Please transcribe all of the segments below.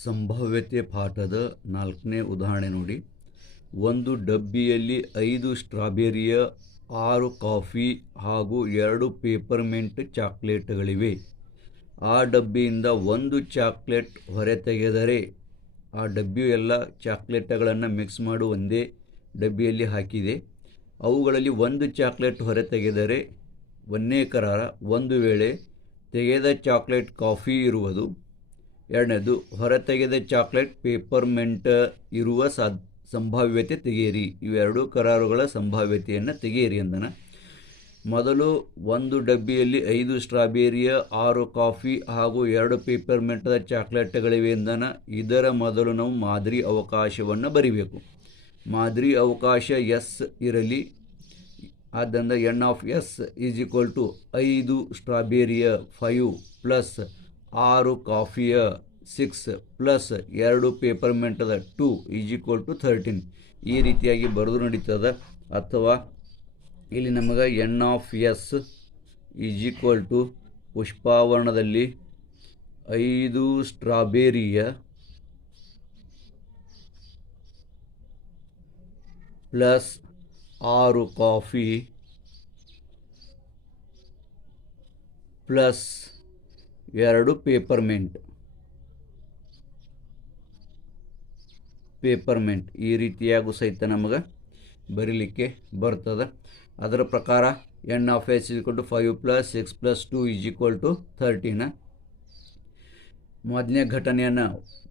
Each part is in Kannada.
ಸಂಭಾವ್ಯತೆ ಪಾಠದ 4ನೇ ಉದಾಹರಣೆ ನೋಡಿ. ಒಂದು ಡಬ್ಬಿಯಲ್ಲಿ 5 ಸ್ಟ್ರಾಬೆರಿಯ, 6 ಕಾಫಿ ಹಾಗೂ 2 ಪೇಪರ್ಮೆಂಟ್ ಚಾಕ್ಲೇಟ್ಗಳಿವೆ. ಆ ಡಬ್ಬಿಯಿಂದ ಒಂದು ಚಾಕ್ಲೇಟ್ ಹೊರತೆಗೆದರೆ, ಆ ಡಬ್ಬಿಯು ಎಲ್ಲ ಚಾಕ್ಲೇಟ್ಗಳನ್ನು ಮಿಕ್ಸ್ ಮಾಡಿ ಒಂದೇ ಡಬ್ಬಿಯಲ್ಲಿ ಹಾಕಿದೆ. ಅವುಗಳಲ್ಲಿ ಒಂದು ಚಾಕ್ಲೇಟ್ ಹೊರತೆಗೆದರೆ ಒಂದೇ ಕರಾರ. ಒಂದು ವೇಳೆ ತೆಗೆದ ಚಾಕ್ಲೇಟ್ ಕಾಫಿ ಇರುವುದು. ಎರಡನೇದು, ಹೊರತೆಗೆದ ಚಾಕ್ಲೇಟ್ ಪೇಪರ್ಮೆಂಟ್ ಇರುವ ಸಂಭಾವ್ಯತೆ ತೆಗೆಯಿರಿ. ಇವೆರಡು ಕರಾರುಗಳ ಸಂಭಾವ್ಯತೆಯನ್ನು ತೆಗೆಯಿರಿ ಅಂದನ. ಮೊದಲು ಒಂದು ಡಬ್ಬಿಯಲ್ಲಿ 5 ಸ್ಟ್ರಾಬೆರಿಯ, 6 ಕಾಫಿ ಹಾಗೂ 2 ಪೇಪರ್ಮೆಂಟದ ಚಾಕ್ಲೇಟ್ಗಳಿವೆ ಎಂದನ. ಇದರ ಮೊದಲು ನಾವು ಮಾದರಿ ಅವಕಾಶವನ್ನು ಬರಿಬೇಕು. ಮಾದರಿ ಅವಕಾಶ ಎಸ್ ಇರಲಿ. ಆದ್ದರಿಂದ n of S is equal to 5 ಸ್ಟ್ರಾಬೆರಿಯ 5 ಪ್ಲಸ್ 6 ಕಾಫಿಯ 6 ಪ್ಲಸ್ 2 ಪೇಪರ್ಮೆಂಟದ 2 ಈಸ್ ಈಕ್ವಲ್ ಟು 13. ಈ ರೀತಿಯಾಗಿ ಬರೆದು ನಡೀತದೆ. ಅಥವಾ ಇಲ್ಲಿ ನಮಗೆ n of S is equal to ಪುಷ್ಪಾವರಣದಲ್ಲಿ 5 ಸ್ಟ್ರಾಬೆರಿಯ ಪ್ಲಸ್ 6 ಕಾಫಿ ಪ್ಲಸ್ 2 ಪೇಪರ್ಮೆಂಟ್ ಈ ರೀತಿಯಾಗೂ ಸಹಿತ ನಮಗೆ ಬರೀಲಿಕ್ಕೆ ಬರ್ತದೆ. ಅದರ ಪ್ರಕಾರ n of S is equal to 5 plus 6 plus 2 is equal to 13. ಮೊದಲನೇ ಘಟನೆಯನ್ನು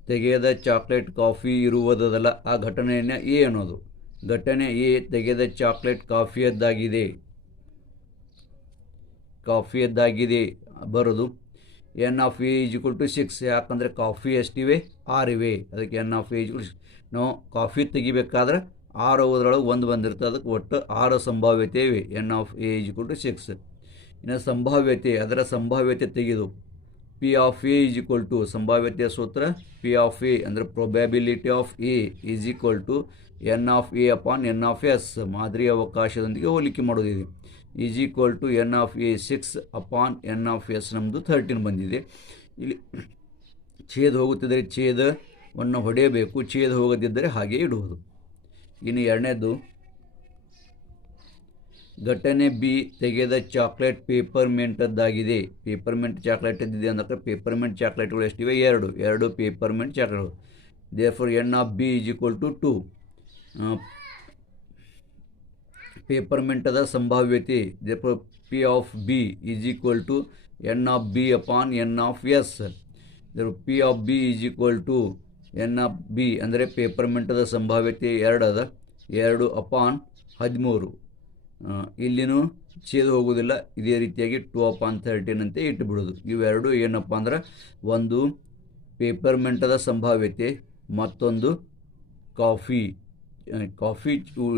ತೆಗೆಯದ ಚಾಕ್ಲೇಟ್ ಕಾಫಿ ಇರುವುದಲ್ಲ, ಆ ಘಟನೆಯನ್ನು ಎ ಅನ್ನೋದು. ಘಟನೆ ಎ ತೆಗೆದ ಚಾಕ್ಲೇಟ್ ಕಾಫಿಯದ್ದಾಗಿದೆ ಬರೋದು. N of A is equal to 6. ಯಾಕಂದರೆ ಕಾಫಿ ಎಷ್ಟಿವೆ? 6 ಇವೆ. ಅದಕ್ಕೆ n of A is equal ನಾವು ಕಾಫಿ ತೆಗಿಬೇಕಾದ್ರೆ 6 ಹೋದ್ರೊಳಗೆ 1 ಬಂದಿರ್ತದೆ. ಅದಕ್ಕೆ ಒಟ್ಟು 6 ಸಂಭಾವ್ಯತೆ ಇವೆ. N of A is equal to 6. ಇನ್ನು ಸಂಭಾವ್ಯತೆ, ಅದರ ಸಂಭಾವ್ಯತೆ ತೆಗೆದು P of A is equal to, ಸಂಭಾವ್ಯತೆಯ ಸೂತ್ರ ಪಿ ಆಫ್ ಎ ಅಂದರೆ probability of A is equal to n of A upon n of S. ಮಾದರಿ ಅವಕಾಶದೊಂದಿಗೆ ಹೋಲಿಕೆ ಮಾಡೋದಿದೆ. Is equal to n of A 6 upon n of S ನಮ್ಮದು 13 ಬಂದಿದೆ. ಇಲ್ಲಿ ಛೇದ ಹೋಗುತ್ತಿದ್ದರೆ ಛೇದವನ್ನು ಹೊಡೆಯಬೇಕು, ಛೇದ ಹೋಗದಿದ್ದರೆ ಹಾಗೆ ಇಡುವುದು. ಇನ್ನು ಎರಡನೇದು, ಘಟನೆ ಬಿ ತೆಗೆದ ಚಾಕ್ಲೇಟ್ ಪೇಪರ್ಮೆಂಟದ್ದಾಗಿದೆ. ಪೇಪರ್ಮೆಂಟ್ ಚಾಕ್ಲೇಟ್ ಇದ್ದಿದೆ ಅಂದರೆ ಪೇಪರ್ಮೆಂಟ್ ಚಾಕ್ಲೇಟ್ಗಳು ಎಷ್ಟಿವೆ? 2 ಪೇಪರ್ಮೆಂಟ್ ಚಾಕ್ಲೇಟ್ಗಳು. Therefore n of B is equal to 2. ಪೇಪರ್ಮೆಂಟದ ಸಂಭಾವ್ಯತೆ therefore P of B is equal to n of B upon n of S. P of B is equal to n of B ಅಂದರೆ ಪೇಪರ್ಮೆಂಟದ ಸಂಭಾವ್ಯತೆ 2 ಅದ. 2 ಅಪಾನ್ 13. ಇಲ್ಲಿನೂ ಛೇದ ಹೋಗೋದಿಲ್ಲ. ಇದೇ ರೀತಿಯಾಗಿ 2 ಅಪಾನ್ 13 ಅಂತ ಇಟ್ಟುಬಿಡೋದು. ಇವೆರಡು ಏನಪ್ಪ ಅಂದ್ರೆ, ಒಂದು ಪೇಪರ್ಮೆಂಟದ ಸಂಭಾವ್ಯತೆ, ಮತ್ತೊಂದು ಕಾಫಿ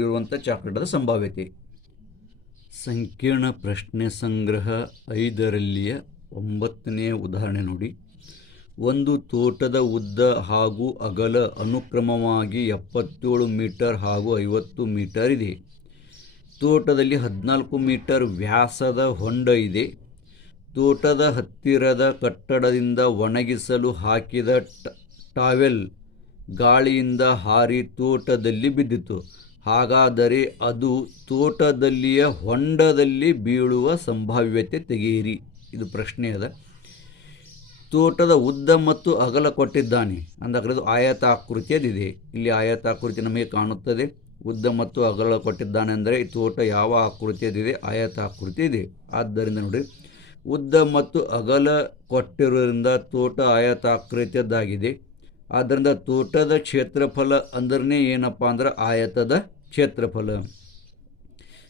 ಇರುವಂಥ ಚಾಕ್ಲೇಟದ ಸಂಭಾವ್ಯತೆ. ಸಂಕೀರ್ಣ ಪ್ರಶ್ನೆ ಸಂಗ್ರಹ 5ರಲ್ಲಿಯ 9ನೇ ಉದಾಹರಣೆ ನೋಡಿ. ಒಂದು ತೋಟದ ಉದ್ದ ಹಾಗೂ ಅಗಲ ಅನುಕ್ರಮವಾಗಿ 77 ಮೀಟರ್ ಹಾಗೂ 50 ಮೀಟರ್ ಇದೆ. ತೋಟದಲ್ಲಿ 14 ಮೀಟರ್ ವ್ಯಾಸದ ಹೊಂಡ ಇದೆ. ತೋಟದ ಹತ್ತಿರದ ಕಟ್ಟಡದಿಂದ ಒಣಗಿಸಲು ಹಾಕಿದ ಟಾವೆಲ್ ಗಾಳಿಯಿಂದ ಹಾರಿ ತೋಟದಲ್ಲಿ ಬಿದ್ದಿತು. ಹಾಗಾದರೆ ಅದು ತೋಟದಲ್ಲಿಯ ಹೊಂಡದಲ್ಲಿ ಬೀಳುವ ಸಂಭಾವ್ಯತೆ ತೆಗೆಯಿರಿ. ಇದು ಪ್ರಶ್ನೆ ಅದ. ತೋಟದ ಉದ್ದ ಮತ್ತು ಅಗಲ ಕೊಟ್ಟಿದ್ದಾನೆ ಅಂದಾಗ ಇದು ಆಯತಾಕೃತಿಯದಿದೆ. ಇಲ್ಲಿ ಆಯತಾಕೃತಿ ನಮಗೆ ಕಾಣುತ್ತದೆ. ಉದ್ದ ಮತ್ತು ಅಗಲ ಕೊಟ್ಟಿದ್ದಾನೆ ಅಂದರೆ ಈ ತೋಟ ಯಾವ ಆಕೃತಿಯದಿದೆ? ಆಯತಾಕೃತಿ ಇದೆ. ಆದ್ದರಿಂದ ನೋಡಿ, ಉದ್ದ ಮತ್ತು ಅಗಲ ಕೊಟ್ಟಿರೋದ್ರಿಂದ ತೋಟ ಆಯತಾಕೃತಿಯದ್ದಾಗಿದೆ. ಆದ್ದರಿಂದ ತೋಟದ ಕ್ಷೇತ್ರಫಲ ಅಂದ್ರೆ ಏನಪ್ಪ ಅಂದ್ರೆ ಆಯತದ ಕ್ಷೇತ್ರಫಲ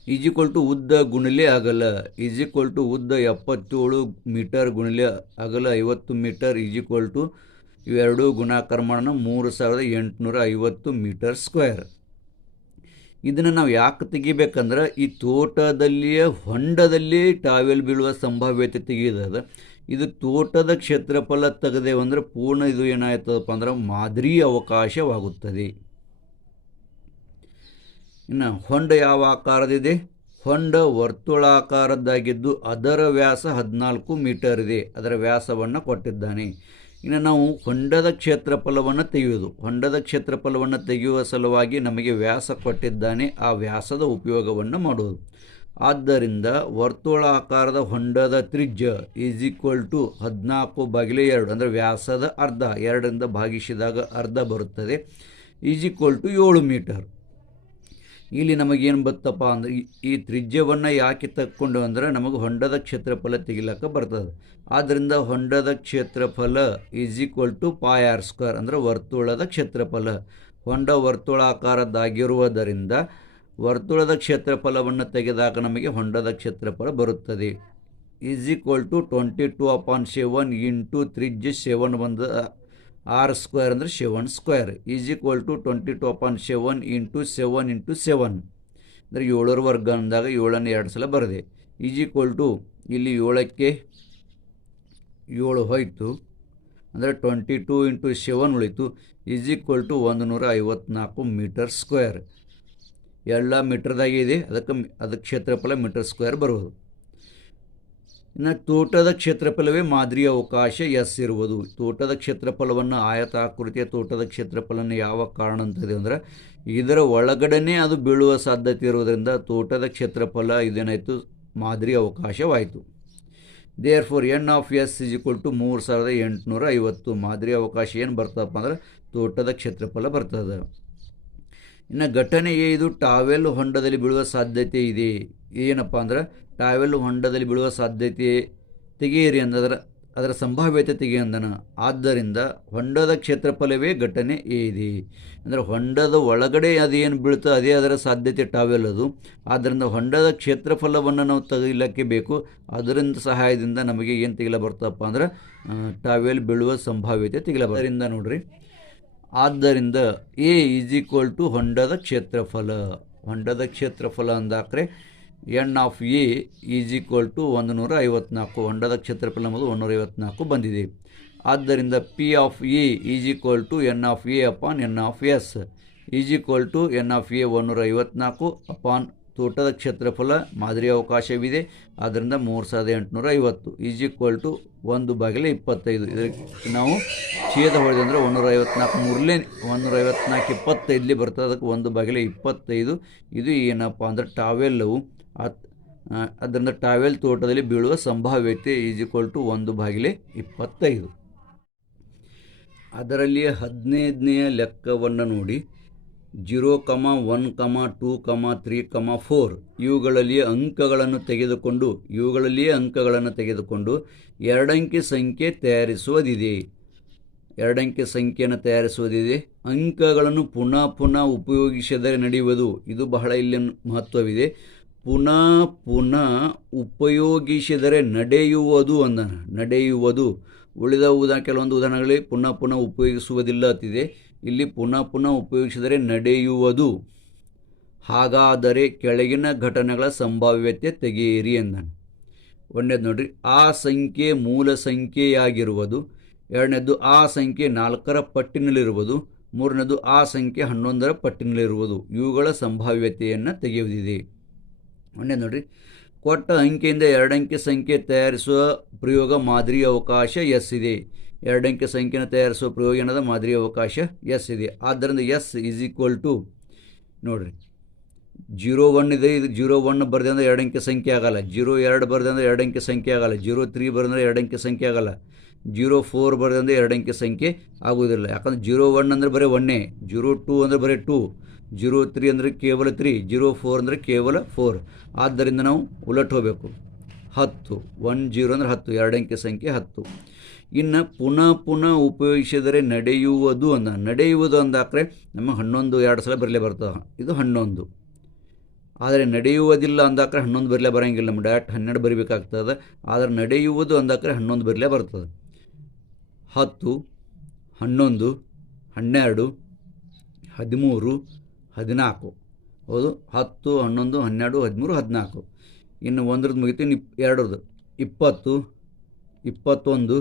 ಈಸ್ ಈಕ್ವಲ್ ಟು ಉದ್ದ ಗುಣಿಲೆ ಅಗಲ ಈಸ್ ಈಕ್ವಲ್ ಟು ಉದ್ದ 77 ಮೀಟರ್ ಗುಣಿಲೆ ಅಗಲ 50 ಮೀಟರ್ ಈಸ್ ಈಕ್ವಲ್ ಟು ಇವೆರಡು ಗುಣಾಕಾರ ಮಾಡೋಣ 3850 ಮೀಟರ್ ಸ್ಕ್ವೇರ್. ಇದನ್ನು ನಾವು ಯಾಕೆ ತೆಗಿಬೇಕಂದ್ರೆ, ಈ ತೋಟದಲ್ಲಿಯ ಹೊಂಡದಲ್ಲಿ ಟಾವೆಲ್ ಬೀಳುವ ಸಂಭಾವ್ಯತೆ ತೆಗೆಯೋದ. ಇದು ತೋಟದ ಕ್ಷೇತ್ರಫಲ ತೆಗೆದೇವಂದ್ರೆ ಪೂರ್ಣ ಇದು ಏನಾಯ್ತದಪ್ಪ ಅಂದ್ರೆ ಮಾದರಿ ಅವಕಾಶವಾಗುತ್ತದೆ. ಇನ್ನು ಹೊಂಡ ಯಾವ ಆಕಾರದಿದೆ? ಹೊಂಡ ವರ್ತುಳಾಕಾರದ್ದಾಗಿದ್ದು ಅದರ ವ್ಯಾಸ 14 ಮೀಟರ್ ಇದೆ. ಅದರ ವ್ಯಾಸವನ್ನು ಕೊಟ್ಟಿದ್ದಾನೆ. ಇನ್ನು ನಾವು ಹೊಂಡದ ಕ್ಷೇತ್ರಫಲವನ್ನು ತೆಗೆಯುವುದು. ಹೊಂಡದ ಕ್ಷೇತ್ರಫಲವನ್ನು ತೆಗೆಯುವ ಸಲುವಾಗಿ ನಮಗೆ ವ್ಯಾಸ ಕೊಟ್ಟಿದ್ದಾನೆ, ಆ ವ್ಯಾಸದ ಉಪಯೋಗವನ್ನು ಮಾಡುವುದು. ಆದ್ದರಿಂದ ವರ್ತುಳಾಕಾರದ ಹೊಂಡದ ತ್ರಿಜ್ಯ ಈಸ್ ಈಕ್ವಲ್ ಟು 14/2 ಅಂದರೆ ವ್ಯಾಸದ ಅರ್ಧ, 2ರಿಂದ ಭಾಗಿಸಿದಾಗ ಅರ್ಧ ಬರುತ್ತದೆ, ಈಸ್ ಈಕ್ವಲ್ ಟು 7 ಮೀಟರ್. ಇಲ್ಲಿ ನಮಗೇನು ಬರ್ತಪ್ಪ ಅಂದರೆ ಈ ತ್ರಿಜ್ಯವನ್ನು ಯಾಕೆ ತಕ್ಕೊಂಡು ಅಂದರೆ ನಮಗೆ ಹೊಂಡದ ಕ್ಷೇತ್ರಫಲ ತೆಗಿಲಕ್ಕೆ ಬರ್ತದೆ. ಆದ್ದರಿಂದ ಹೊಂಡದ ಕ್ಷೇತ್ರಫಲ ಈಸ್ ಈಕ್ವಲ್ ಟು πr² ಅಂದರೆ ವರ್ತುಳದ ಕ್ಷೇತ್ರಫಲ. ಹೊಂಡ ವರ್ತುಳಾಕಾರದ್ದಾಗಿರುವುದರಿಂದ ವರ್ತುಳದ ಕ್ಷೇತ್ರಫಲವನ್ನು ತೆಗೆದಾಗ ನಮಗೆ ಹೊಂಡದ ಕ್ಷೇತ್ರಫಲ ಬರುತ್ತದೆ. ಈಸ್ ಈಕ್ವಲ್ ಟು 22/7 ಇಂಟು ತ್ರಿಜ್ಯ 7 ಬಂದ r² ಅಂದರೆ 7² is equal to 22/7 into 7 into 7 ಅಂದರೆ 7ರ ವರ್ಗ ಅಂದಾಗ 7ಅನ್ನು 2 ಸಲ ಬರದೆ, ಈಸ್ ಈಕ್ವಲ್ ಟು ಇಲ್ಲಿ 7ಕ್ಕೆ 7 ಹೋಯಿತು ಅಂದರೆ 22 ಇಂಟು 7 ಉಳಿತು, is equal to 154 metre square. ಎಲ್ಲ ಮೀಟರ್ದಾಗಿದೆ, ಅದಕ್ಕೆ ಕ್ಷೇತ್ರಫಲ ಮೀಟರ್ ಸ್ಕ್ವೇರ್ ಬರುವುದು. ಇನ್ನು ತೋಟದ ಕ್ಷೇತ್ರಫಲವೇ ಮಾದರಿಯ ಅವಕಾಶ ಎಸ್ ಇರುವುದು. ತೋಟದ ಕ್ಷೇತ್ರಫಲವನ್ನು ಆಯತಾಕೃತಿಯ ತೋಟದ ಕ್ಷೇತ್ರಫಲವನ್ನು ಯಾವ ಕಾರಣ ಅಂತದೆ ಅಂದರೆ ಇದರ ಒಳಗಡೆನೇ ಅದು ಬೀಳುವ ಸಾಧ್ಯತೆ ಇರುವುದರಿಂದ ತೋಟದ ಕ್ಷೇತ್ರಫಲ ಇದೇನಾಯಿತು, ಮಾದರಿ ಅವಕಾಶವಾಯಿತು. Therefore n of S is equal to 3850. ಮಾದರಿ ಅವಕಾಶ ಏನು ಬರ್ತದಪ್ಪ ಅಂದ್ರೆ ತೋಟದ ಕ್ಷೇತ್ರಫಲ ಬರ್ತದೆ. ಇನ್ನು ಘಟನೆ ಇದು ಟಾವೆಲ್ ಹೊಂಡದಲ್ಲಿ ಬೀಳುವ ಸಾಧ್ಯತೆ ಇದೆ. ಏನಪ್ಪ ಅಂದ್ರೆ ಟಾವೆಲ್ ಹೊಂಡದಲ್ಲಿ ಬೀಳುವ ಸಾಧ್ಯತೆ ತೆಗೆಯಿರಿ ಅದರ ಸಂಭಾವ್ಯತೆ ತೆಗೆಯಂದನ. ಆದ್ದರಿಂದ ಹೊಂಡದ ಕ್ಷೇತ್ರಫಲವೇ ಘಟನೆ ಇದೆ ಅಂದರೆ ಹೊಂಡದ ಒಳಗಡೆ ಅದೇನು ಬೀಳ್ತದೆ ಅದೇ ಅದರ ಸಾಧ್ಯತೆ ಟಾವೆಲ್ ಅದು. ಆದ್ದರಿಂದ ಹೊಂಡದ ಕ್ಷೇತ್ರಫಲವನ್ನು ನಾವು ತೆಗಿಲಿಕ್ಕೆ ಬೇಕು. ಅದರಿಂದ ಸಹಾಯದಿಂದ ನಮಗೆ ಏನು ತೆಗಿಲ ಬರ್ತಪ್ಪ ಅಂದ್ರೆ ಟಾವೆಲ್ ಬೀಳುವ ಸಂಭಾವ್ಯತೆ ತೆಗಿಲ. ಅದರಿಂದ ನೋಡ್ರಿ, ಆದ್ದರಿಂದ ಎ ಈಸ್ ಈಕ್ವಲ್ ಟು ಹೊಂಡದ ಕ್ಷೇತ್ರಫಲ. ಹೊಂಡದ ಕ್ಷೇತ್ರಫಲ ಅಂದಾಕ್ರೆ n of A is equal to 154. ಹೊಂಡದ ಕ್ಷೇತ್ರಫಲ ಎಂಬುದು 154 ಬಂದಿದೆ. ಆದ್ದರಿಂದ P of A is equal to n of A upon n of S is equal to n of A 154 upon ತೋಟದ ಕ್ಷೇತ್ರಫಲ ಮಾದರಿ ಅವಕಾಶವಿದೆ, ಆದ್ದರಿಂದ 3850 ಈಸ್ ಈಕ್ವಲ್ ಟು 1/25. ಇದಕ್ಕೆ ನಾವು ಛೇದ ಹೊಡೆದಂದರೆ 154 154 25 ಬರ್ತದೆ, ಅದಕ್ಕೆ 1/25. ಇದು ಏನಪ್ಪ ಅಂದರೆ ಟಾವೆಲ್ಲವು. ಅದರಿಂದ ಟಾವೆಲ್ ತೋಟದಲ್ಲಿ ಬೀಳುವ ಸಂಭಾವ್ಯತೆ ಈಸ್ ಈಕ್ವಲ್ ಟು 1/25. ಅದರಲ್ಲಿಯೇ 15ನೆಯ ಲೆಕ್ಕವನ್ನು ನೋಡಿ. 0, 1, 2, 3, 4 ಇವುಗಳಲ್ಲಿಯೇ ಅಂಕಗಳನ್ನು ತೆಗೆದುಕೊಂಡು 2 ಅಂಕಿ ಸಂಖ್ಯೆ ತಯಾರಿಸುವುದಿದೆ. 2 ಅಂಕಿ ಸಂಖ್ಯೆಯನ್ನು ತಯಾರಿಸುವುದಿದೆ. ಅಂಕಗಳನ್ನು ಪುನಃ ಉಪಯೋಗಿಸಿದರೆ ನಡೆಯುವುದು. ಇದು ಬಹಳ ಇಲ್ಲಿ ಮಹತ್ವವಿದೆ. ಪುನಃ ಉಪಯೋಗಿಸಿದರೆ ನಡೆಯುವುದು ನಡೆಯುವುದು. ಉಳಿದ ಕೆಲವೊಂದು ಉದಾಹರಣೆಗಳಲ್ಲಿ ಪುನಃ ಉಪಯೋಗಿಸುವುದಿಲ್ಲ ಅಂತಿದೆ. ಇಲ್ಲಿ ಪುನಃ ಉಪಯೋಗಿಸಿದರೆ ನಡೆಯುವುದು. ಹಾಗಾದರೆ ಕೆಳಗಿನ ಘಟನೆಗಳ ಸಂಭಾವ್ಯತೆ ತೆಗೆಯಿರಿ ಎಂದನು. ಒಂದನೇದು ನೋಡ್ರಿ, ಆ ಸಂಖ್ಯೆ ಮೂಲ ಸಂಖ್ಯೆಯಾಗಿರುವುದು. ಎರಡನೇದು ಆ ಸಂಖ್ಯೆ 4ರ ಪಟ್ಟಿನಲ್ಲಿರುವುದು. ಮೂರನೇದು ಆ ಸಂಖ್ಯೆ 11ರ ಪಟ್ಟಿನಲ್ಲಿರುವುದು. ಇವುಗಳ ಸಂಭಾವ್ಯತೆಯನ್ನು ತೆಗೆಯುವುದಿದೆ. ಒಂದನೇದು ನೋಡ್ರಿ, ಕೊಟ್ಟ ಅಂಕೆಯಿಂದ 2 ಅಂಕಿ ಸಂಖ್ಯೆ ತಯಾರಿಸುವ ಪ್ರಯೋಗ ಮಾದರಿ ಅವಕಾಶ ಎಸ್ ಇದೆ. 2 ಅಂಕಿ ಸಂಖ್ಯೆಯನ್ನು ತಯಾರಿಸುವ ಪ್ರಯೋಗ ಏನದ ಮಾದರಿ ಅವಕಾಶ ಎಸ್ ಇದೆ. ಆದ್ದರಿಂದ ಎಸ್ ಈಸ್ ಈಕ್ವಲ್ ಟು ನೋಡ್ರಿ, 01 ಇದೆ. ಇದು 01 ಬರೆದೆ ಅಂದರೆ 2 ಅಂಕಿ ಸಂಖ್ಯೆ ಆಗಲ್ಲ. 02 ಬರೆದೆ ಅಂದರೆ 2 ಅಂಕಿ ಸಂಖ್ಯೆ ಆಗಲ್ಲ. 03 ಬರೆದ್ರೆ 2 ಅಂಕಿ ಸಂಖ್ಯೆ ಆಗಲ್ಲ. 04 ಬರೆದೆ ಅಂದರೆ 2 ಅಂಕಿ ಸಂಖ್ಯೆ ಆಗುವುದಿಲ್ಲ. ಯಾಕಂದ್ರೆ 01 ಅಂದರೆ ಬರೀ 1, 02 ಅಂದರೆ ಬರೀ 2, 03 ಅಂದರೆ ಕೇವಲ 3, 04 ಅಂದರೆ ಕೇವಲ 4. ಆದ್ದರಿಂದ ನಾವು ಉಲಟ್ ಹೋಗಬೇಕು. 10 10 ಅಂದರೆ 10, 2 ಅಂಕಿ ಸಂಖ್ಯೆ 10. ಇನ್ನು ಪುನಃ ಉಪಯೋಗಿಸಿದರೆ ನಡೆಯುವುದು ಅಂದಾಕ್ರೆ ನಮಗೆ 11 2 ಸಲ ಬರಲೇ ಬರ್ತದೆ. ಇದು 11. ಆದರೆ ನಡೆಯುವುದಿಲ್ಲ ಅಂದಾಕ್ರೆ 11 ಬರಲೇ ಬರೋಂಗಿಲ್ಲ. ನಮ್ಮ ಡೈರೆಕ್ಟ್ 12 ಬರೀಬೇಕಾಗ್ತದೆ. ಆದರೆ ನಡೆಯುವುದು ಅಂದಾಕ್ರೆ 11 ಬರಲೇ ಬರ್ತದೆ. 10 11 12 13 14 ಹೌದು. 10 11 12 13 14. ಇನ್ನು 1ರದ್ದು ಮುಗಿತು. ಇನ್ನು 2ರದ್ದು 20 21.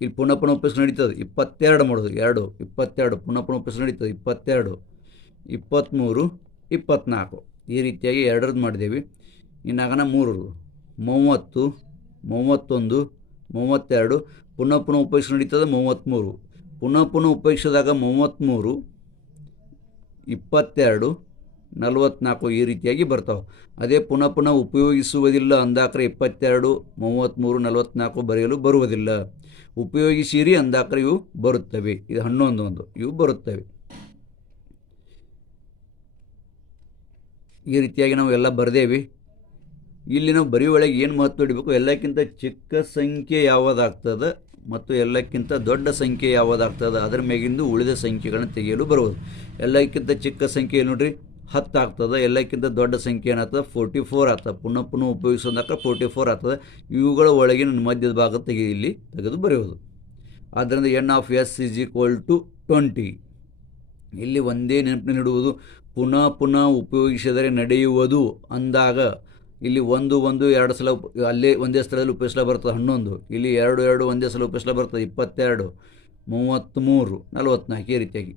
ಇಲ್ಲಿ ಪುನಃ ಉಪಯೋಗಿಸಿ ನಡೀತದೆ. 22 ಮಾಡೋದು. 2 22 ಪುನಃ ಉಪಯೋಗಿಸಿ ನಡೀತದೆ. 22 23 24 ಈ ರೀತಿಯಾಗಿ 2ರದ್ದು ಮಾಡಿದ್ದೇವೆ. ಇನ್ನಾಗನ 3ರದ್ದು 30 31 32 ಪುನಃ ಪುನಃ ಉಪಯೋಗಿಸಿ ನಡೀತದೆ 33. ಪುನಃ ಪುನಃ ಉಪಯೋಗಿಸಿದಾಗ 33, 22, 44 ಈ ರೀತಿಯಾಗಿ ಬರ್ತಾವೆ. ಅದೇ ಪುನಃ ಪುನಃ ಉಪಯೋಗಿಸುವುದಿಲ್ಲ ಅಂದಾಕ್ರೆ 22, 33, 44 ಬರೆಯಲು ಬರುವುದಿಲ್ಲ. ಉಪಯೋಗಿಸಿರಿ ಅಂದಾಕ್ರೆ ಇವು ಬರುತ್ತವೆ. ಇದು 11 ಇವು ಬರುತ್ತವೆ. ಈ ರೀತಿಯಾಗಿ ನಾವು ಎಲ್ಲ ಬರೆದೇವಿ. ಇಲ್ಲಿ ನಾವು ಬರೆಯುವೊಳಗೆ ಏನು ಮಹತ್ವ ಇಡಬೇಕು, ಎಲ್ಲಕ್ಕಿಂತ ಚಿಕ್ಕ ಸಂಖ್ಯೆ ಯಾವುದಾಗ್ತದೆ ಮತ್ತು ಎಲ್ಲಕ್ಕಿಂತ ದೊಡ್ಡ ಸಂಖ್ಯೆ ಯಾವುದಾಗ್ತದೆ ಅದರ ಮೇಗಿಂದು ಉಳಿದ ಸಂಖ್ಯೆಗಳನ್ನು ತೆಗೆಯಲು ಬರುವುದು. ಎಲ್ಲಕ್ಕಿಂತ ಚಿಕ್ಕ ಸಂಖ್ಯೆ ನೋಡ್ರಿ 10 ಆಗ್ತದೆ, ಎಲ್ಲಕ್ಕಿಂತ ದೊಡ್ಡ ಸಂಖ್ಯೆ ಏನಾಗ್ತದೆ 44 ಆಗ್ತದೆ. ಪುನಃ ಪುನಃ ಉಪಯೋಗಿಸೋದಕ್ಕೆ 44 ಆಗ್ತದೆ. ಇವುಗಳ ಒಳಗಿನ ಮಧ್ಯದ ಭಾಗ ಇಲ್ಲಿ ತೆಗೆದು ಬರೆಯುವುದು. ಆದ್ದರಿಂದ n(s) = 20. ಇಲ್ಲಿ ಒಂದೇ ನೆನಪಿನಲ್ಲಿಡುವುದು, ಪುನಃ ಪುನಃ ಉಪಯೋಗಿಸಿದರೆ ನಡೆಯುವುದು ಅಂದಾಗ ಇಲ್ಲಿ 1 2 ಸಲ ಅಲ್ಲೇ ಒಂದೇ ಸ್ಥಳದಲ್ಲಿ ಉಪಯೋಗಿಸಲು ಬರ್ತದೆ 11. ಇಲ್ಲಿ 2 2 ಒಂದೇ ಸಲ ಉಪಯೋಗಿಸಲು ಬರ್ತದೆ 22, 33, 44 ಈ ರೀತಿಯಾಗಿ.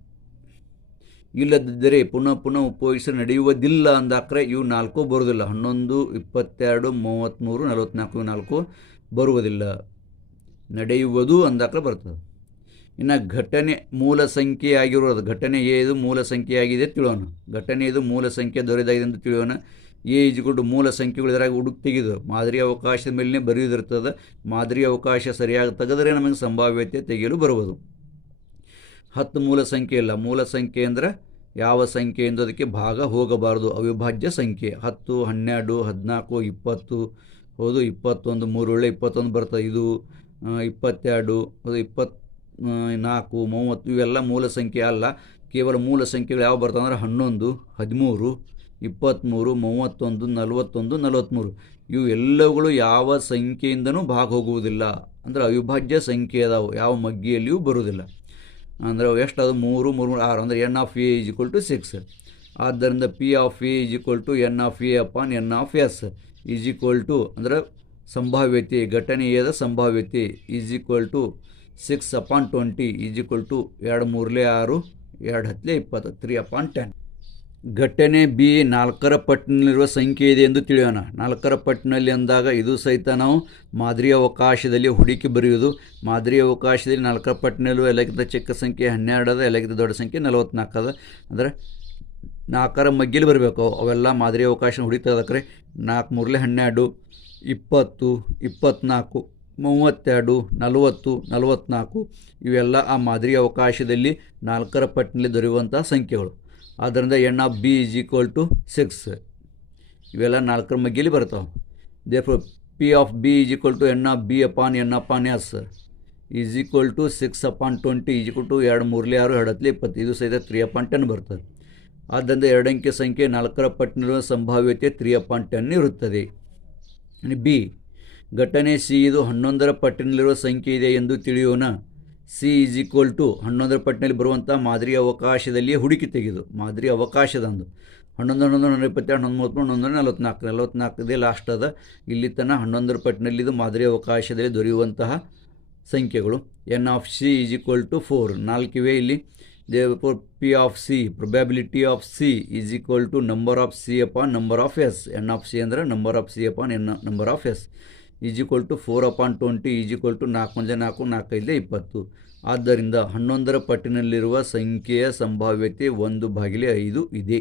ಇಲ್ಲದಿದ್ದರೆ ಪುನಃ ಪುನಃ ಉಪಯೋಗಿಸಿ ನಡೆಯುವುದಿಲ್ಲ ಅಂದಾಕ್ರೆ ಇವು 4 ಬರುವುದಿಲ್ಲ. 11, 22, 33, 44 4 ಬರುವುದಿಲ್ಲ. ನಡೆಯುವುದು ಅಂದಾಕ್ರೆ ಬರ್ತದೆ. ಇನ್ನು ಘಟನೆ ಮೂಲ ಸಂಖ್ಯೆಯಾಗಿರೋದು, ಘಟನೆ ಇದು ಮೂಲ ಸಂಖ್ಯೆಯಾಗಿದೆ ತಿಳಿಯೋಣ. ಘಟನೆ ಇದು ಮೂಲ ಸಂಖ್ಯೆ ದೊರೆದಾಗಿದೆ ಅಂತ ತಿಳಿಯೋಣ. = ಮೂಲ ಸಂಖ್ಯೆಗಳು ಇದರಾಗ ಹುಡುಕಿ ತೆಗೆದು ಮಾದರಿ ಅವಕಾಶದ ಮೇಲೆ ಬರೆಯುವುದಿರ್ತದೆ. ಮಾದರಿ ಅವಕಾಶ ಸರಿಯಾಗಿ ತೆಗೆದರೆ ನಮಗೆ ಸಂಭಾವ್ಯತೆ ತೆಗೆಯಲು ಬರುವುದು. 10 ಮೂಲ ಸಂಖ್ಯೆ ಇಲ್ಲ. ಮೂಲ ಸಂಖ್ಯೆ ಅಂದರೆ ಯಾವ ಸಂಖ್ಯೆ ಎಂದು ಅದಕ್ಕೆ ಭಾಗ ಹೋಗಬಾರದು, ಅವಿಭಾಜ್ಯ ಸಂಖ್ಯೆ. 10, 12, 14, 20 ಹೌದು, 21 3 21 ಬರ್ತದೆ. ಇದು 22, 24, 30 ಇವೆಲ್ಲ ಮೂಲ ಸಂಖ್ಯೆ ಅಲ್ಲ. ಕೇವಲ ಮೂಲ ಸಂಖ್ಯೆಗಳು ಯಾವ ಬರ್ತವೆ ಅಂದರೆ 11, 13, 23, 31, 41, 43 ಇವು ಎಲ್ಲವುಗಳು ಯಾವ ಸಂಖ್ಯೆಯಿಂದನೂ ಭಾಗ ಹೋಗುವುದಿಲ್ಲ. ಅಂದರೆ ಅವಿಭಾಜ್ಯ ಸಂಖ್ಯೆ ಅದಾವು, ಯಾವ ಮಗ್ಗಿಯಲ್ಲಿಯೂ ಬರುವುದಿಲ್ಲ. ಅಂದರೆ ಎಷ್ಟು ಅದು 3 3 6 ಅಂದರೆ n(a) = 6. ಆದ್ದರಿಂದ p(a) = n(a)(n)(s) ಅಂದರೆ ಸಂಭಾವ್ಯತೆ, ಘಟನೆಯಾದ ಸಂಭಾವ್ಯತೆ = 6/20 = 2 3 6, 2 10 20, 3/10. ಘಟನೆ ಬಿ 4ರ ಪಟ್ಟಿನಲ್ಲಿರುವ ಸಂಖ್ಯೆ ಇದೆ ಎಂದು ತಿಳಿಯೋಣ. 4ರ ಪಟ್ಟಿನಲ್ಲಿ ಅಂದಾಗ ಇದು ಸಹಿತ ನಾವು ಮಾದರಿ ಅವಕಾಶದಲ್ಲಿ ಹುಡುಕಿ ಬರೆಯುವುದು. ಮಾದರಿ ಅವಕಾಶದಲ್ಲಿ 4ರ ಪಟ್ಟಿನಲ್ಲೂ ಎಲ್ಲಕ್ಕಿಂತ ಚಿಕ್ಕ ಸಂಖ್ಯೆ 12 ಅದ, ಎಲ್ಲಕ್ಕಿಂತ ದೊಡ್ಡ ಸಂಖ್ಯೆ 44 ಅದ. ಅಂದರೆ 4ರ ಮಗ್ಗಿಲಿ ಬರಬೇಕು. ಅವೆಲ್ಲ ಮಾದರಿ ಅವಕಾಶ ಹುಡುಕ್ತದಕ್ರೆ 4 3 12, 20, 24, 32, 40, 44 ಇವೆಲ್ಲ ಆ ಮಾದರಿ ಅವಕಾಶದಲ್ಲಿ 4ರ ಪಟ್ಟಿನಲ್ಲಿ ದೊರೆಯುವಂಥ ಸಂಖ್ಯೆಗಳು. ಆದ್ದರಿಂದ n(b) = 6 ಇವೆಲ್ಲ 4ರ ಮಗ್ಗಿಲಿ ಬರ್ತಾವೆ. therefore p(b) = n(b)/n(s) = 6/20 = 2 3 6, 2 10 20 ಇದು ಸಹಿತ 3/10 ಬರ್ತದೆ. ಆದ್ದರಿಂದ 2 ಅಂಕೆ ಸಂಖ್ಯೆ 4ರ ಪಟ್ಟಿನಲ್ಲಿರುವ ಸಂಭಾವ್ಯತೆ 3/10 ಇರುತ್ತದೆ. ಬಿ ಘಟನೆ ಸಿ ಇದು 11ರ ಪಟ್ಟಿನಲ್ಲಿರುವ ಸಂಖ್ಯೆ ಇದೆ ಎಂದು ತಿಳಿಯೋಣ. ಸಿ = 11ರ ಪಟ್ಟಿನಲ್ಲಿ ಬರುವಂಥ ಮಾದರಿ ಅವಕಾಶದಲ್ಲಿ ಹುಡುಕಿ ತೆಗೆದು, ಮಾದರಿ ಅವಕಾಶದಂದು 11 11 22 11 33 44 ಇದೇ ಲಾಸ್ಟ್ ಅದ. ಇಲ್ಲಿ ತನಕ 11ರ ಪಟ್ಟಿನಲ್ಲಿ ಇದು ಮಾದರಿ ಅವಕಾಶದಲ್ಲಿ ದೊರೆಯುವಂತಹ ಸಂಖ್ಯೆಗಳು. n(c) = 4 4 ಇವೆ ಇಲ್ಲಿ. therefore p(c) probability of c = number of c/number of s. n(c) ಅಂದರೆ number of c/number of s = 4/20 = 4 4 4 5 20. ಆದ್ದರಿಂದ 11ರ ಪಟ್ಟಿನಲ್ಲಿರುವ ಸಂಖ್ಯೆಯ ಸಂಭಾವ್ಯತೆ 1/5 ಇದೆ.